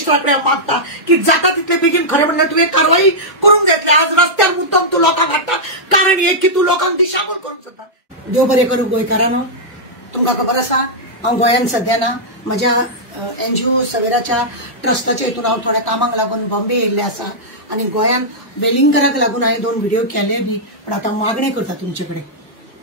मिनिस्टराकडे मागता की जाता तितले बेगीन खरे म्हणल्यार तुवें कारवाई करूंक जाय। आज रस्त्यार मुद्दम तू लोकांक हाडटा कारण एक की तू लोकांक दिशाभूल करूंक सोदता। देव बरें करूं गोंयकारांनो, तुमकां खबर आसा हांव गोंयांत सध्या ना, म्हज्या NGO सवेराच्या ट्रस्टाच्या हितून हांव थोड्या कामाक लागून बॉम्बे येयल्ले आसा आनी गोंयांत वेलिंगकराक लागून हांवें 2 व्हिडिओ केले बी, पण आतां मागणी करता तुमचे कडेन।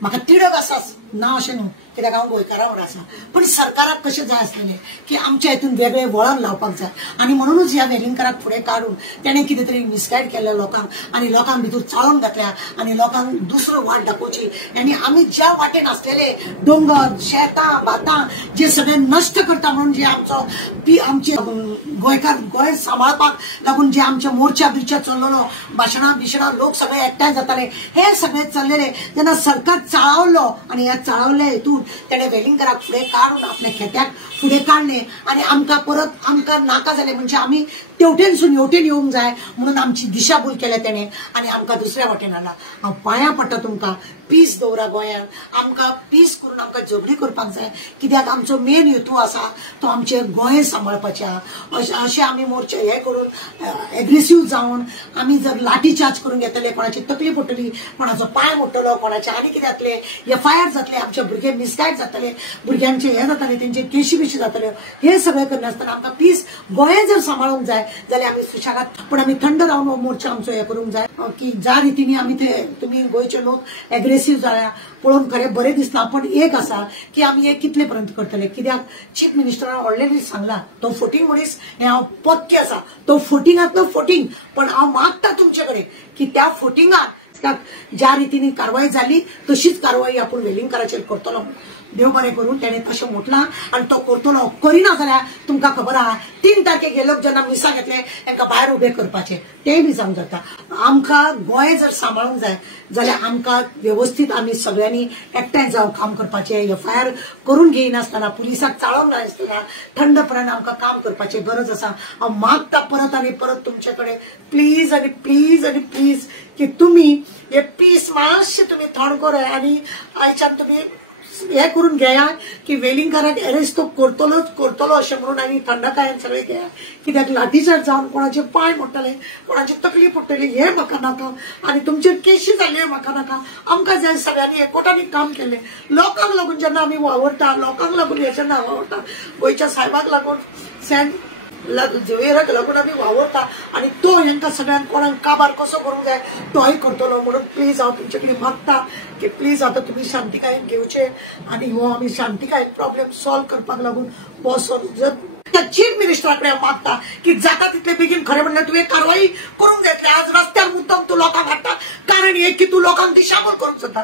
म्हाका तिडक आसाच ना अशें न्हू, कित्याक हांव गोंयकारा वांगडा आसा, पण सरकाराक कशें जाय आसलेलें की आमच्या हितून वेगळे वळण लावपाक जाय आनी म्हणूनच ह्या वेलिंगकराक फुडें काडून तेणें कितें तरी मिसगायड केल्ल्या लोकांक आनी लोकांक भितूर चाळोवन घातल्या आनी लोकांक दुसरो वाट दाखोवची। आनी आमी ज्या वाटेन आसलेले दोंगर शेतां भातां जे सगळे नश्ट करता म्हणून जे आमचे गोंयकार गोंय सांबाळपाक लागून जे आमचे मोर्चा बिर्चा चल्लेलो, भाशणां बिशणां लोक सगळे एकठांय जाताले, हे सगळे चल्लेले तेन्ना सरकार चाळवलो आनी ह्या चाळवल्ल्या हितून तेणें वेलिंगकराक फुडें काडून आपल्या खेत्याक फुडें काडलें आनी आमकां नाका जालें, म्हणजे आमी तेवटेनसून हेवटेन येवंक जाय म्हणून आमची दिशाभूल केल्या तेणें आनी आमकां दुसऱ्या वाटेन हाडला। हांव पांयां पडटा तुमकां, पीस दवरा गोंयांत, आमकां पीस करून आमकां झगडी करपाक जाय, कित्याक आमचो मेन हेतू आसा तो आमचें गोंय सांबाळपाचें। अशें आमी मोर्चे हे करून एग्रेसिव्ह जावन आमी जर लाठी चार्ज करून घेतले, कोणाची तकली पडटली, कोणाचो पांय मोडटलो, कोणाचें आनी कितें जातलें, FIR जातले, आमचे भुरगे मिसगायड जातले, भुरग्यांचे हे जातले, तेंचे केशी बिशी जातल्यो, हे सगळें करनासतना आमकां पीस गोंय जर सांबाळूंक जाय जाल्यार आमी सुशेगाद पण आमी थंड रावन हो मोर्चा आमचो हे करूंक जाय की ज्या रितीने आमी ते तुमी गोंयचे लोक एग्रेसिव्ह जाल्या पळोवन खरें बरें दिसना। पण एक आसा की आमी हे कितले पर्यंत करतले, कित्याक चीफ मिनिस्टरान ऑलरेडी सांगला तो फोटींग मनीस हे हांव पक्के आसा, तो फोटिंगांतलो फोटींग, पण हांव मागता तुमचे कडेन की त्या फोटिंगाक ज्या रितीने कारवाई जाली तशीच कारवाई आपूण वेलिंगकराचेर करतलो। देव बरें करून तेणें तशें म्हटलां आनी तो करतलो, करिना जाल्यार तुमकां खबर आहा 3 तारखेक हे लोक जेन्ना मिसां घेतले तांकां भायर उबे करपाचे, तेंय बी जावंक जाता। आमकां गोंय जर सांबाळूंक जाय जाल्यार आमकां व्यवस्थीत आमी सगळ्यांनी एकठांय जावन काम करपाचें, FIR करून घेयनासतना, पुलिसाक चाळोवंक नासतना थंडपणान आमकां काम करपाची गरज आसा। हांव मागता परत आनी परत तुमचे कडेन प्लीज आनी प्लीज आनी प्लीज की तुमी हे पीस मातशें तुमी थंड कराय आनी आयच्यान तुमी हे करून घेया की वेलिंगकराक अरेस्ट तो करतलो अशें म्हणून आनी थंडकायेन सगळे घेया, कित्याक लाठीचार्ज जावन कोणाचे पांय मोडटले, कोणाची तकली पडटली, हे म्हाका नाका आनी तुमचेर केशी जाल्यो म्हाका नाका। आमकां जाय सगळ्यांनी एकवटांनी काम केलें, लोकांक लागून जेन्ना आमी वावरता, लोकांक लागून हे जेन्ना वावरता, गोंयच्या साहेबाक लागून सेंट झवेराक लागून आमी वावरता आनी तो हेंकां सगळ्यांक कोणाक काबार कसो करूंक जाय तोय करतलो। म्हणून प्लीज हांव तुमचे कडेन मागता की प्लीज आतां तुमी शांतीकायेन घेवचे आनी हो आमी शांतीकायेन प्रॉब्लेम सॉल्व करपाक लागून हो जर चीफ मिनिस्टराकडे मागता की जाता तितले बेगीन खरे म्हणल्यार तुवें कारवाई करूंक जाय। आज रस्त्यार मुद्दम तू लोकांक हाडटा कारण एक की तू लोकांक दिशाभूल करूंक सोदता।